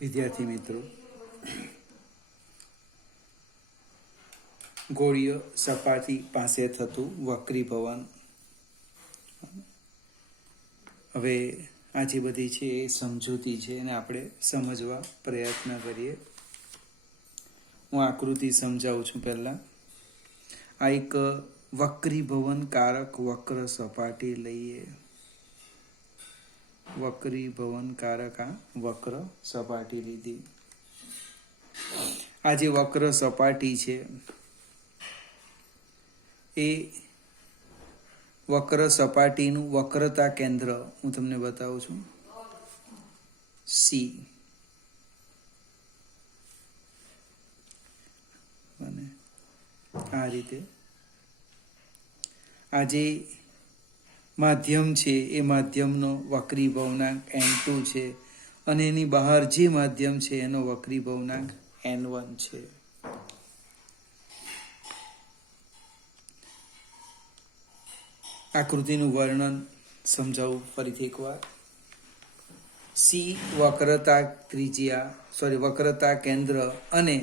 વિદ્યાર્થી મિત્રો, ગોળીય સપાટી પાસે થતું વક્રીભવન. હવે આ જે બધી છે એ સમજૂતી છે અને આપણે સમજવા પ્રયત્ન કરીએ. હું આકૃતિ સમજાવું છું. પહેલાં આ એક વક્રીભવન કારક વક્ર સપાટી લઈએ. વક્રીભવન કારક આ વક્ર સપાટી લીધી. આ જે વક્ર સપાટી છે એ વક્ર સપાટીનું વક્રતા કેન્દ્ર હું તમને બતાવું છું. સી અને આ રીતે આ જે માધ્યમ છે એ માધ્યમનો વક્રીભવનાંક n2 છે અને એની બહાર જે માધ્યમ છે એનો વક્રીભવનાંક n1 છે. આકૃતિનું વર્ણન સમજાવું ફરીથી એકવાર. સી વક્રતા વક્રતા કેન્દ્ર અને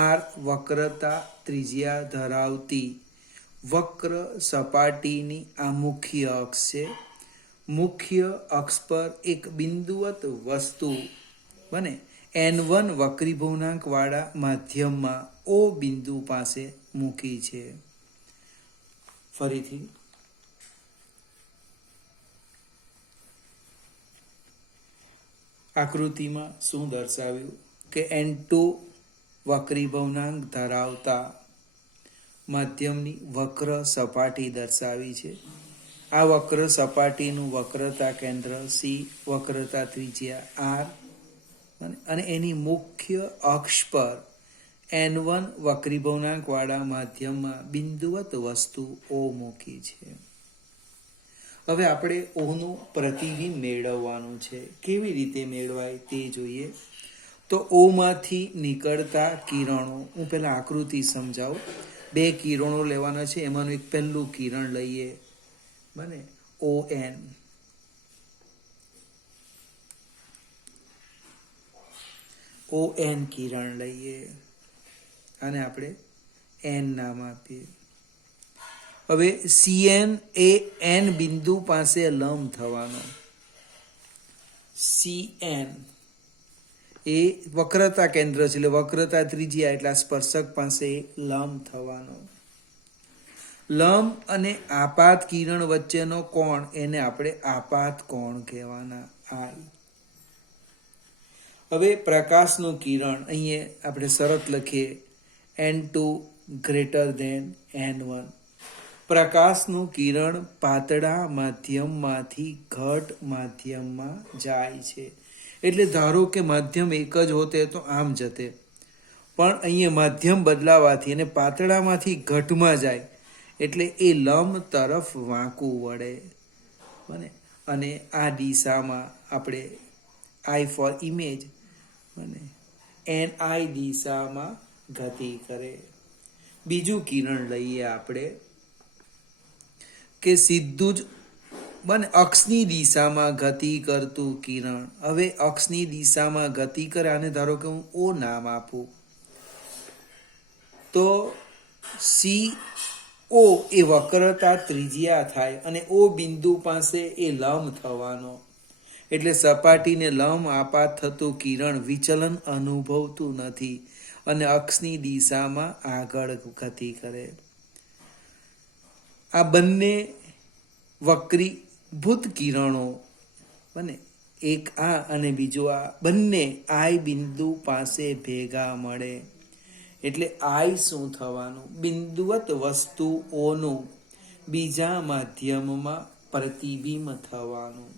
આર વક્રતા ત્રિજ્યા ધરાવતી વક્ર સપાટીની આ મુખ્ય અક્ષ છે. મુખ્ય અક્ષ પર એક બિંદુવત વસ્તુ બને n1 વક્રીભવનાંક વાળા માધ્યમમાં O બિંદુ પાસે મૂકી છે. ફરીથી આકૃતિમાં શું દર્શાવ્યું કે n2 વક્રીભવનાંક ધરાવતા માધ્યમની વક્ર સપાટી દર્શાવી છે. આ વક્ર સપાટીનું વક્રતા કેન્દ્ર સી, વક્રતા ત્રિજ્યા r અને એની મુખ્ય અક્ષ પર n1 વક્રીભવનાંક વાળા માધ્યમમાં બિંદુવત વસ્તુ O મૂકી છે. હવે આપણે ઓનું પ્રતિબિંબ મેળવવાનું છે. કેવી રીતે મેળવાય તે જોઈએ. તો ઓમાંથી નીકળતા કિરણો, હું પહેલા આકૃતિ સમજાવું. બે કિરણો લેવાના છે. એમાંનું એક પહેલું કિરણ લઈએ, બને ON. ON કિરણ લઈએ અને આપણે n નામ આપીએ. હવે CN એ n બિંદુ પાસે લંબ થવાનો. CN એ વક્રતા કેન્દ્ર છે એટલે વક્રતા ત્રિજ્યા એટલે સ્પર્શક પાસે લંબ થવાનો. લંબ અને આપાત કિરણ વચ્ચેનો કોણ એને આપણે આપાત કોણ કહેવાના. I. હવે પ્રકાશનું કિરણ અહીંયા આપણે શરત લખીએ n2 ગ્રેટર ધેન n1. પ્રકાશનું કિરણ પાતળા માધ્યમમાંથી ઘટ માધ્યમમાં જાય છે. એટલે ધારો કે માધ્યમ એક જ હોતે તો આમ જતે, પણ અહીંયા માધ્યમ બદલાવાથી અને પાતળામાંથી ઘટમાં જાય એટલે એ લંબ તરફ વાંકું વળે બને અને આ દિશામાં આપણે I ફોર ઇમેજ બને NI દિશામાં ગતિ કરે. બીજું કિરણ લઈએ આપણે કે સીધું જ બને અક્ષની દિશામાં ગતિ કરતું કિરણ. હવે અક્ષની દિશામાં ગતિ કરે, આને ધારો કે હું O નામ આપું, તો CO એ વક્રતા ત્રિજ્યા થાય અને O બિંદુ પાસે એ લંબ થવાનો. એટલે સપાટીને લંબ આપાત થતું કિરણ વિચલન અનુભવતું નથી અને અક્ષની દિશામાં આગળ ગતિ કરે. આ બંને વક્રીભૂત કિરણો બને એક આ અને બીજું આ બંને I બિંદુ પાસે ભેગા મળે એટલે I શું થવાનું? બિંદુવત વસ્તુઓનું બીજા માધ્યમમાં પ્રતિબિંબ થવાનું.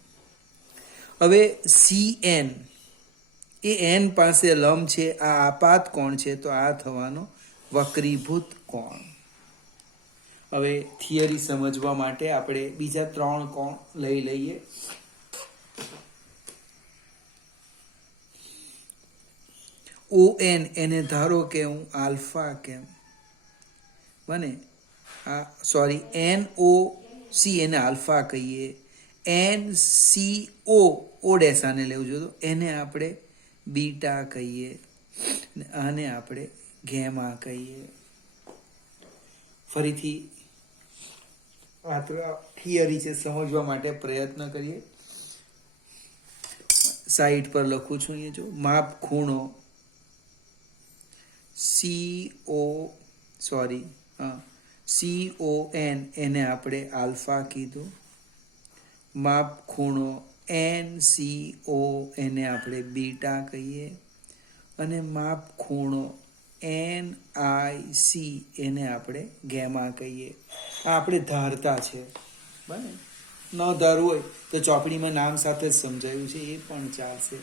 હવે CN એ n પાસે લંબ છે, આ આપાત કોણ છે તો આ થવાનો વક્રીભૂત કોણ. હવે થિયરી સમજવા માટે આપણે બીજા 3 કોણ લઈ લઈએ. ON એને ધારો કે હું આલ્ફા કેમ બને NOC એને આલ્ફા કહીએ. NCO O ડેશ આને લેવું જોઈએ તો એને આપણે બીટા કહીએ, આને આપણે ગેમા કહીએ. ફરીથી આ તો થિયરી છે, સમજવા માટે પ્રયત્ન કરીએ. સાઈડ પર લખું છું અહીંયા જો, માપ ખૂણો CON એને આપણે આલ્ફા કીધું. માપ ખૂણો NCO એને આપણે બીટા કહીએ, અને માપ ખૂણો NIC એને આપણે ગેમા કહીએ. આ આપણે ધારતા છે, બરાબર. ન ધારવું હોય તો ચોપડીમાં નામ સાથે જ સમજાયું છે, એ પણ ચાલશે.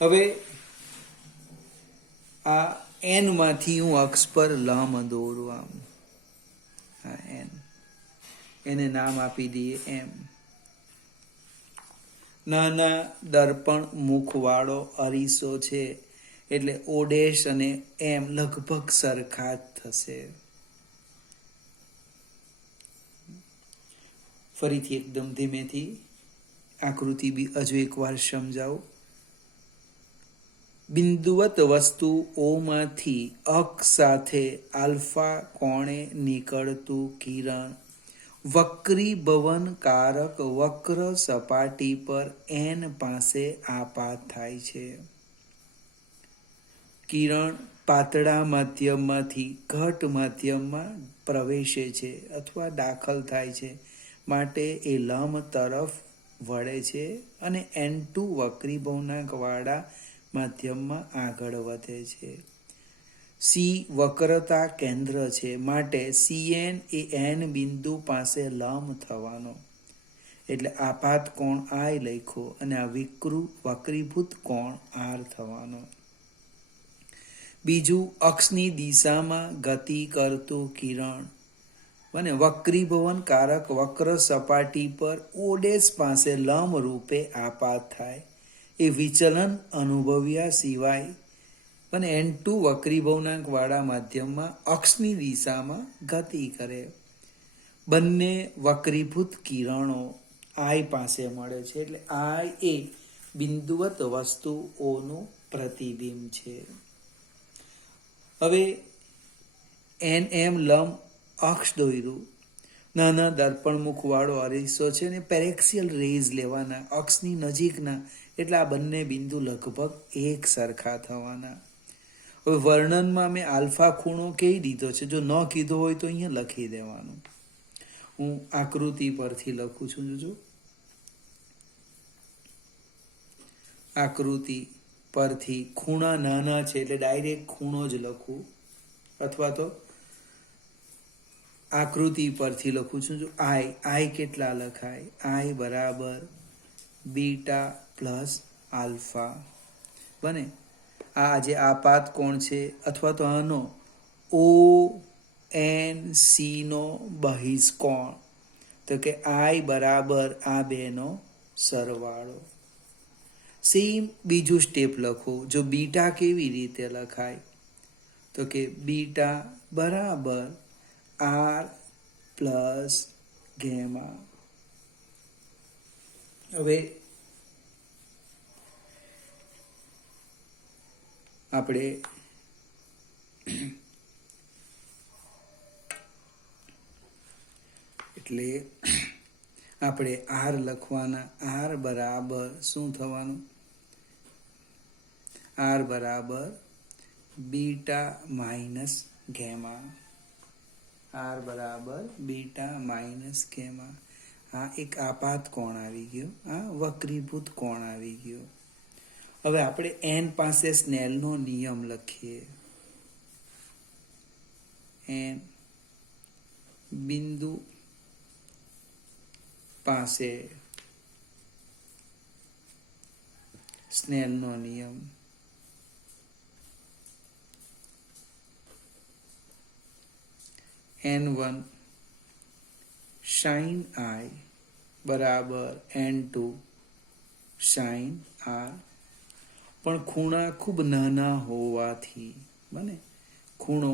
હવે આ N માંથી હું અક્ષ પર લંબ દોરું આમ. હા, N, એને નામ આપી દઈએ M. નાના દર્પણ મુખવાળો અરીસો છે, એટલે ઓડેશ અને M લગભગ સરખા જ થશે. ફરીથી એકદમ ધીમેથી આકૃતિ બી હજુ એકવાર સમજાવું. બિંદુવત વસ્તુ ઓમાંથી અક્ષ સાથે આલ્ફા કોણે નીકળતું કિરણ વક્રીભવનકારક વક્ર સપાટી પર N પાસે આપાત થાય છે. કિરણ પાતળા માધ્યમમાંથી ઘટ માધ્યમમાં પ્રવેશે છે અથવા દાખલ થાય છે, માટે એ લંબ તરફ વળે છે અને N2 વક્રીભવનાંકવાળા માધ્યમમાં આગળ વધે છે. C વક્રતા કેન્દ્ર છે, માટે CN એ N બિંદુ પાસે લંબ થવાનો, એટલે આપાત કોણ I લખ્યો અને આ વક્રીભૂત કોણ R થવાનો. બીજું, અક્ષની દિશામાં ગતિ કરતું કિરણ અને વક્રીભવનકારક વક્ર સપાટી પર ઓડેશ પાસે લંબ રૂપે આપાત થાય, એ વિચલન અનુભવ્યા સિવાય અને N2 વક્રીભવનાંક વાળા માધ્યમમાં અક્ષની દિશામાં ગતિ કરે. બંને વક્રીભૂત કિરણો I પાસે મળે છે, એટલે I એ બિંદુવત વસ્તુઓનું પ્રતિબિંબ છે. હવે NM લંબ અક્ષ દોર્યું. નાના દર્પણમુખ વાળો અરીસો છે ને પેરેક્સિયલ રેઝ લેવાના અક્ષની નજીકના, એટલે આ બંને બિંદુ લગભગ એક સરખા થવાના. હવે વર્ણનમાં મેં આલ્ફા ખૂણો કહી દીધો છે, જો ન કીધો હોય તો અહીંયા લખી દેવાનું. હું આકૃતિ પરથી લખું છું. જો આકૃતિ પરથી ખૂણા નાના છે એટલે ડાયરેક્ટ ખૂણો જ લખું, અથવા તો આકૃતિ પરથી લખું છું. જો I કેટલા લખાય? I બરાબર બીટા પ્લસ આલ્ફા બને. આ જે આપાત કોણ છે, અથવા તો આનો ONC નો બહિષ્કોણ, તો કે I બરાબર આ બેનો સરવાળો. સેમ બીજું સ્ટેપ લખો. જો બીટા કેવી રીતે લખાય? તો કે બીટા બરાબર R પ્લસ ગેમા. હવે આપણે R લખવાના. R બરાબર શું થવાનું? R બરાબર બીટા માઇનસ ગેમા. R બરાબર બીટા માઇનસ ગેમા. આ એક આપાત કોણ આવી ગયો, આ વક્રીભૂત કોણ આવી ગયો. હવે આપણે N પાસે સ્નેલનો નિયમ લખીએ. N બિંદુ પાસે સ્નેલનો નિયમ. N1 sin I બરાબર N2 sin R. પણ ખૂણા ખૂબ નાના હોવાથી બને. ખૂણો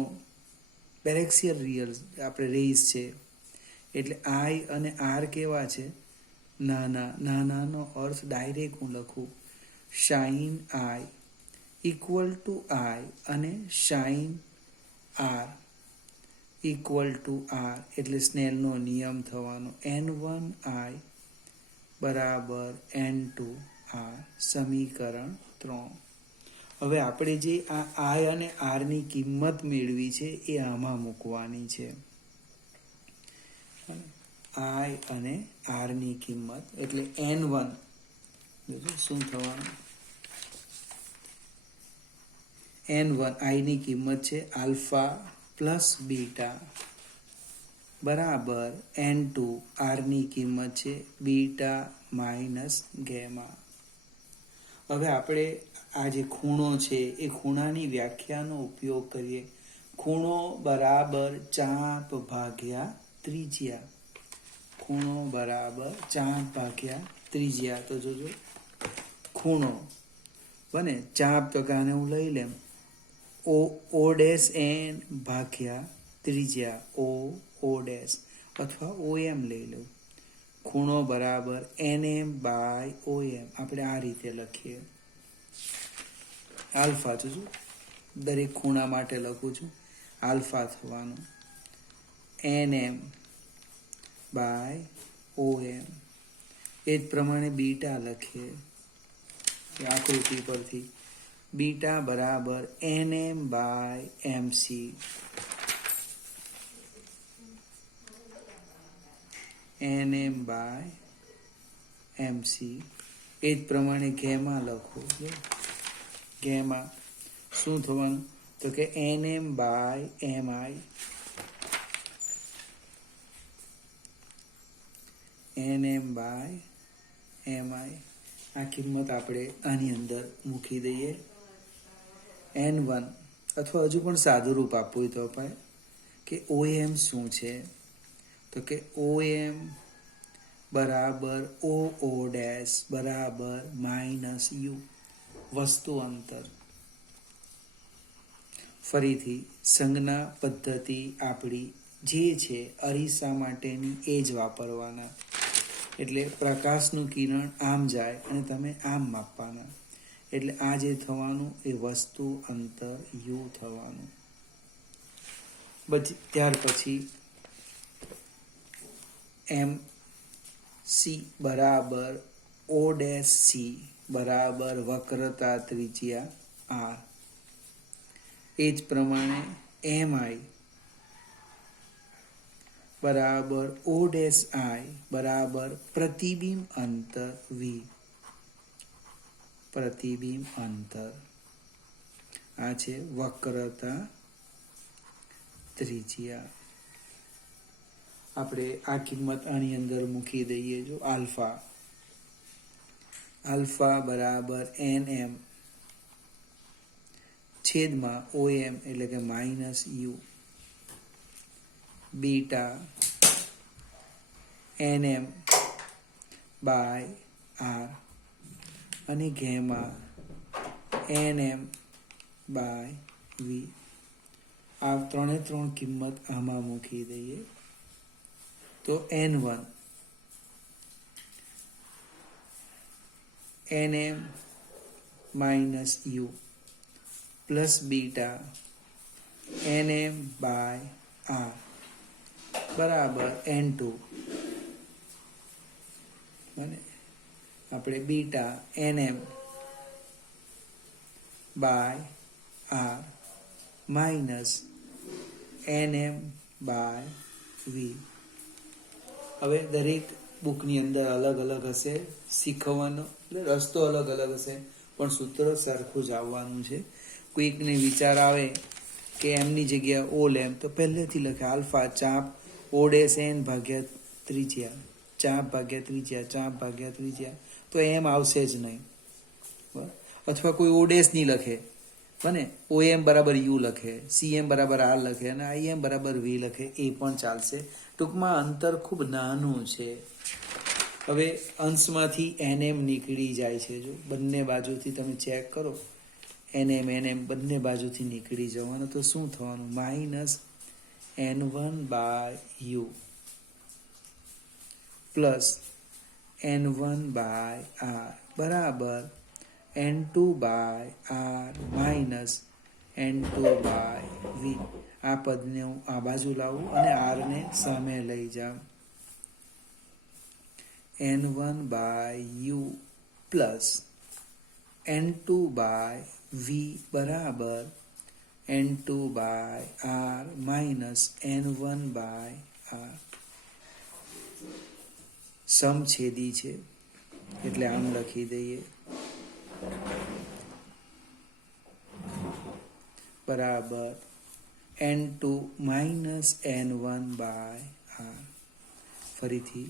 પેરેક્સિયલ આપણે રેઝ છે, એટલે I અને R કેવા છે? નાના. નાનાનો અર્થ ડાયરેક્ટ હું લખું sine I equal to I અને sine R equal to R, એટલે સ્નેલનો નિયમ થવાનો n1i બરાબર n2r, સમીકરણ 3. હવે આપણે જે આ આઈ અને આરની કિંમત મેળવી છે એ આમાં મૂકવાની છે. આઈ અને આરની કિંમત એટલે n1 શું થવાનું, n1 આઈની કિંમત છે આલ્ફા પ્લસ બીટા બરાબર n2 આરની કિંમત છે બીટા માઇનસ ગેમા. હવે આપણે આ જે ખૂણો છે એ ખૂણાની વ્યાખ્યાનો ઉપયોગ કરીએ. ખૂણો બરાબર ચાપ ભાગ્યા ત્રિજ્યા. ખૂણો બરાબર ચાપ ભાગ્યા ત્રિજ્યા. તો જોજો ખૂણો બને ચાપ, તો કે આને હું લઈ લેમ ઓ ડેશ એન ભાગ્યા ત્રિજ્યા ઓ ડેશ, અથવા ઓ એમ લઈ લઉં. ખૂણો બરાબર NM બાય OM. આપણે આ રીતે લખીએ. આલ્ફા જોજો દરેક ખૂણા માટે લખું છું, આલ્ફા થવાનું NM બાય OM. એ જ પ્રમાણે બીટા લખીએ આકૃતિ પરથી. બીટા બરાબર NM by MC. NM by MC. એ જ પ્રમાણે ગેમા લખો. ગેમા શું થવાનું, તો કે NM by MI. NM by MI. આ કિંમત આપણે આની અંદર મૂકી દઈએ. n1 અથવા હજુ પણ સાદું રૂપ આપવું હોય તો અપાય કે OM શું છે, તો કે OM બરાબર OO ડેશ બરાબર માઇનસ U, વસ્તુ અંતર. ફરીથી સંજ્ઞા પદ્ધતિ આપણી જે છે અરીસા માટેની એ જ વાપરવાના. એટલે પ્રકાશનું કિરણ આમ જાય અને તમે આમ માપવાના. એટલે આ જે થવાનું એ વસ્તુ અંતર U થવાનું. ત્યાર પછી MC બરાબર O ડેશ C બરાબર વક્રતા ત્રિજ્યા R. એ જ પ્રમાણે MI બરાબર O ડેશ I બરાબર પ્રતિબિંબ અંતર V. પ્રતિબિંબ અંતર આ છે વક્રતા ત્રિજ્યા. આપણે આ કિંમત આની અંદર મૂકી દઈએ. જો આલ્ફા બરાબર NM છેદમાં OM એટલે કે minus U. Beta NM by R અને ગેમા NM બાય V. આ ત્રણે ત્રણ કિંમત આમાં મૂકી દઈએ. તો n1 NM minus U plus beta NM by R બરાબર n2. અને આપણે beta NM by R minus NM by V. હવે દરેક બુકની અંદર અલગ અલગ હશે, શીખવાનો એટલે રસ્તો અલગ અલગ હશે, પણ સૂત્ર સરખું જ આવવાનું છે. કોઈકને વિચાર આવે કે એમની જગ્યા ઓ લેમ તો પહેલેથી લખે આલ્ફા ચાપ O ડેશ N ભાગ્યા ત્રિજ્યા, ચાપ ભાગ્યા ત્રિજ્યા, ચાપ ભાગ્યા ત્રિજ્યા, તો એમ આવશે જ નહીં. અથવા કોઈ O ડેશ નહીં લખે બને, OM બરાબર U લખે, CM બરાબર R લખે અને IM બરાબર V લખે, એ પણ ચાલશે. ટૂંકમાં અંતર ખૂબ નાનું છે. હવે અંશમાંથી NM નીકળી જાય છે. જો બંને બાજુથી તમે ચેક કરો, NM બંને બાજુથી નીકળી જવાનું. તો શું થવાનું, minus N1 by U plus N1 by R બરાબર n2 by R minus n2 by V. આ પદને હું આ બાજુ લાવું અને આરને સામે લઈ જાઉં. n1 by U plus n2 by V બરાબર n2 by R minus n1 by R. સમછેદી છે એટલે આમ લખી દઈએ બરાબર n2 minus n1 by R. ફરીથી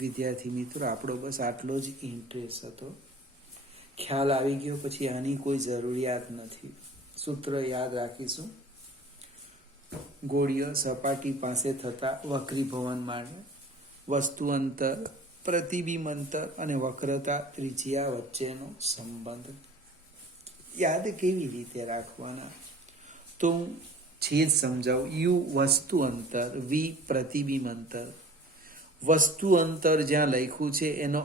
વિદ્યાર્થી મિત્રો, આપણો બસ આટલો જ ઇન્ટરેસ્ટ હતો. ખ્યાલ આવી ગયો પછી આની કોઈ જરૂરિયાત નથી. સૂત્ર યાદ રાખીશું. ગોળીય સપાટી પાસે થતા વક્રીભવન માટે વસ્તુ અંતર, પ્રતિબિંબ અંતર અને વક્રતા ત્રિજ્યા વચ્ચેનો સંબંધ યાદ કેવી રીતે રાખવાના? તો હું છેદ સમજાવું. યુ વસ્તુ અંતર, વી પ્રતિબિંબ અંતર. વસ્તુ અંતર જ્યાં લખ્યું છે એનો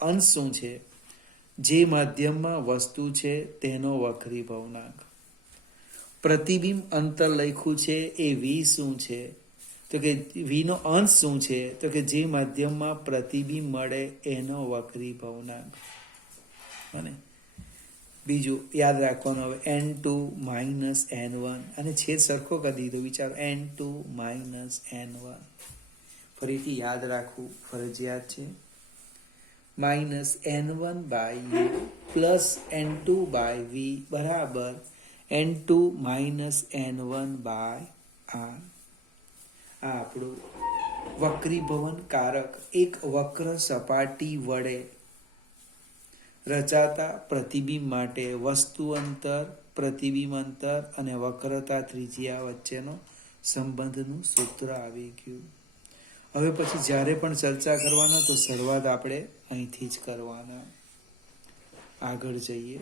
અંશ શું છે? જે માધ્યમમાં વસ્તુ છે તેનો વક્રીભવનાંક. પ્રતિબિંબ અંતર લખ્યું છે એ વી શું છે? તો કે વીનો અંશ શું છે? તો કે જે માધ્યમમાં પ્રતિબિંબ મળે એનો વક્રીભવનાંક. અને બીજું યાદ રાખવાનું હવે n2 માઇનસ n1 અને છેદ સરખો કરી દીધો. વિચારો n2 માઇનસ n1. ફરીથી યાદ રાખવું ફરજિયાત છે. Minus n1 by U plus n2 by V બરાબર n2 minus n1 by R. આ આપણું વક્રીભવન કારક એક વક્ર સપાટી વડે રચાતા પ્રતિબિંબ માટે વસ્તુ અંતર, પ્રતિબિંબ અંતર અને વક્રતા ત્રિજ્યા વચ્ચેનો સંબંધનું સૂત્ર આવી ગયું. હવે પછી જ્યારે પણ ચર્ચા કરવાના તો શરૂઆત આપણે અહીંથી જ કરવાના. આગળ જઈએ.